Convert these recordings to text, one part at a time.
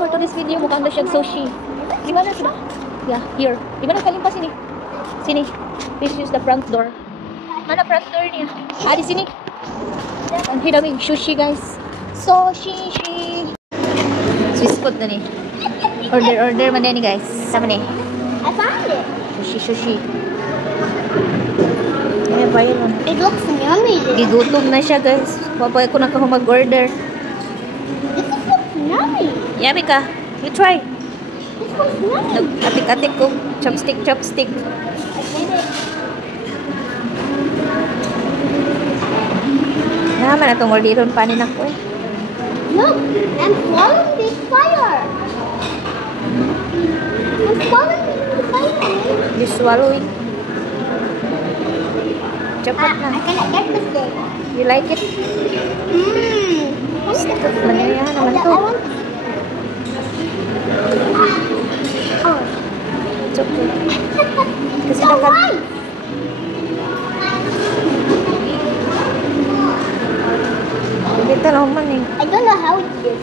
for today's video. Mukhang na siya sushi. Di ba na sila? Yeah, here. Di ba nagkalim pa sini? Sini. Please use the front door. Mana front door niya? Ah, di sini. Ang hidaming sushi, guys. Sushi. Swiss food na ni. Order man din ni, guys. Sama ni. I found it. Sushi. Ay, bayan mo. It looks yummy. Gigutom na siya, guys. Papay ko na ka mag-order. This looks yummy. Yummy ka. You try. This looks yummy. Atik-atik ko. Chopstick. I did it. Naman na itong orderon panin ako eh. Look, I'm swallowing this fire. I'm swallowing this fire. You swallow it. Cepat I na. cannot get this thing. You like it? Manaya naman to. Oh. It's okay. Kasi So nakat... why? Dito lang man eh. I don't know how it is.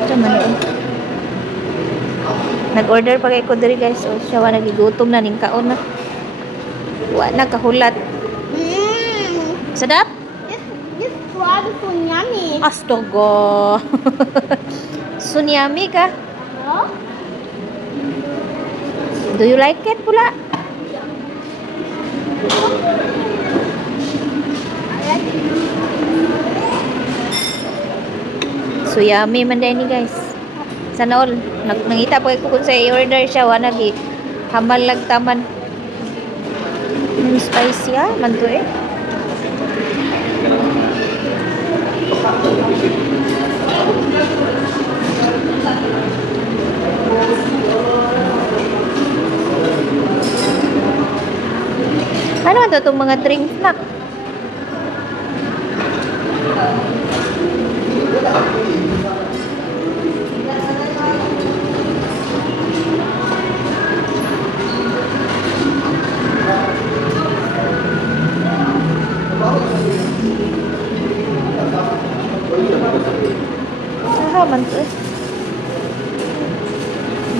Ito man eh. Nag-order pa kay ko diri, guys. So, siya wa nagigutom na ning kaon na. Wa na kahulat. Sadap? This frog is so yummy. Astaga. Sunyami ka? Oh? Do you like it pula? So yummy man din ni, guys. Sana all. Nangita pa ko kung sa i-order siya. Wa nagi hamal lagtaman. Spicy man to eh. Ano ito itong mga drink snack? Man to eh.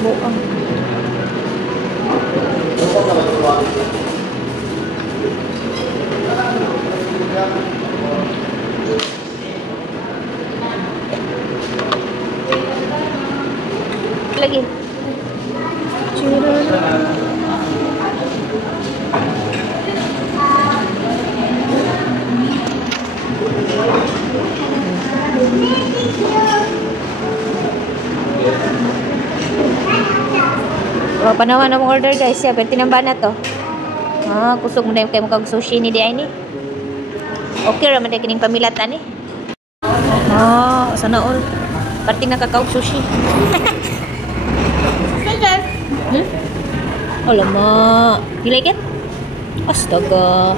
Buang. Lagi. Oh, panawan na mong order, guys. Ya, pwede tinamba na to. Ah, kusog mo na yung kayo mong sushi ni di ay ni. Okay raman din kining pamilat na ni. Ah, sana all. Parting nakakaw sushi. Scissors. Alamak. You like it? Astaga.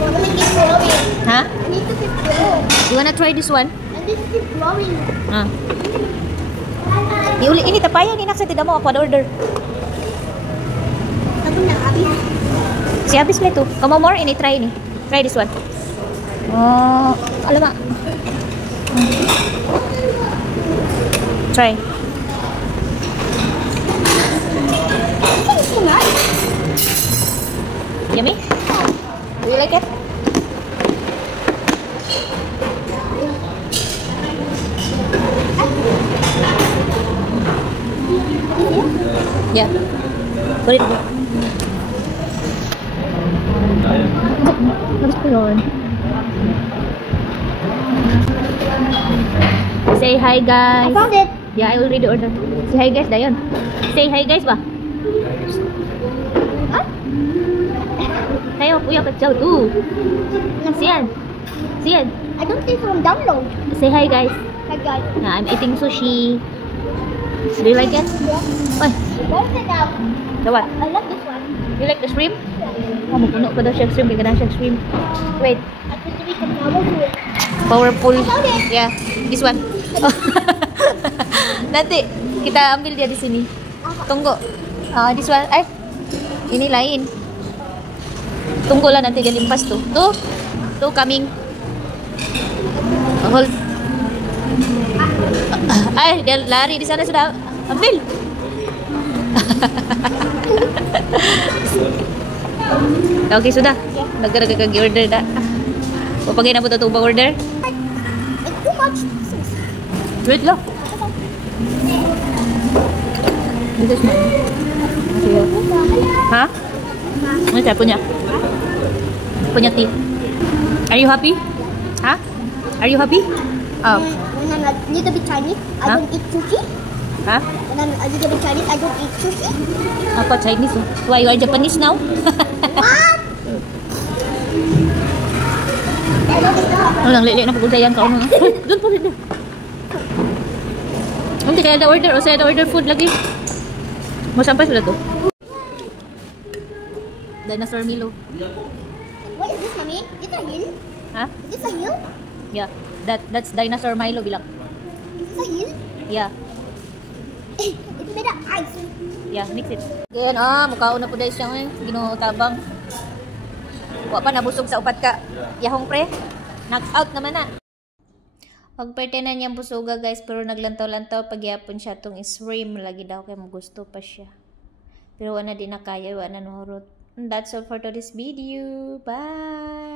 I'm gonna keep growing. Ha? I need to keep growing. You wanna try this one? I need to keep growing. Ah. Iuli ini tapayan inak sa tidak mo ako order. Ako na, Abi. Si Abis play to. Come on more ini try ini. Try this one. Oh, alamak. Try. It's so nice. Yummy? Do you like it? Yeah. Put it there. Labas ko yun. Say hi, guys. I found it. Yeah, I already ordered. Say hi, guys. Dayon. Say hi, guys ba? Huh? Tayo, kuya ka chow tu. Siyan. Siyan. I don't think from download. Say hi, guys. Hi guys. Nah, I'm eating sushi. Do you like it? Oy, Both it up. so what? I love this one. You like the shrimp? Oh, mapuno pa daw siya shrimp. Kaya siya shrimp. Wait. I think we can power to it. Powerful. Found it. Yeah. This one. Nanti kita ambil dia di sini. Tunggu. This one. Ini lain. Tunggulah nanti dia limpas tuh. Tuh coming. Hold. Dia lari di sana sudah. Ambil. Okay, sudah. Nagkagagi order dah. Papagay na po ito ba order? It's too much sauce. Wait lang. This is mine. Ha? Ano siya? Punya. Punya tea. Are you happy? Ha? Are you happy? Oh. When I'm a little bit Chinese, I don't eat sushi. Ha? When I'm a little bit Chinese, I don't eat sushi. Ako Chinese oh. Why you are Japanese now? What? Ano lang, lili na pagkutayan ka. Doon po, hindi. Hindi kaya ada order. O saya ada order food lagi. Mau sampai sudah tuh. Dinosaur Milo. What is this, mommy? Is this a hill? Ha? Is this a hill? Yeah. That's dinosaur Milo bilang. Is this a hill? Yeah. It's made of ice. Yeah, mix it. Ganyan, mukhaon na po dahil siya ngayon. Ginutabang. Wa pa nabusog sa upat ka. Yahong pre. Knock out naman na. Pagperte na niyang busuga guys, pero naglantaw-lantaw pagyapon siya tong isrim lagi daw kay magusto pa siya. Pero wala din na kaya, wala na nuhurot. And that's all for today's video. Bye!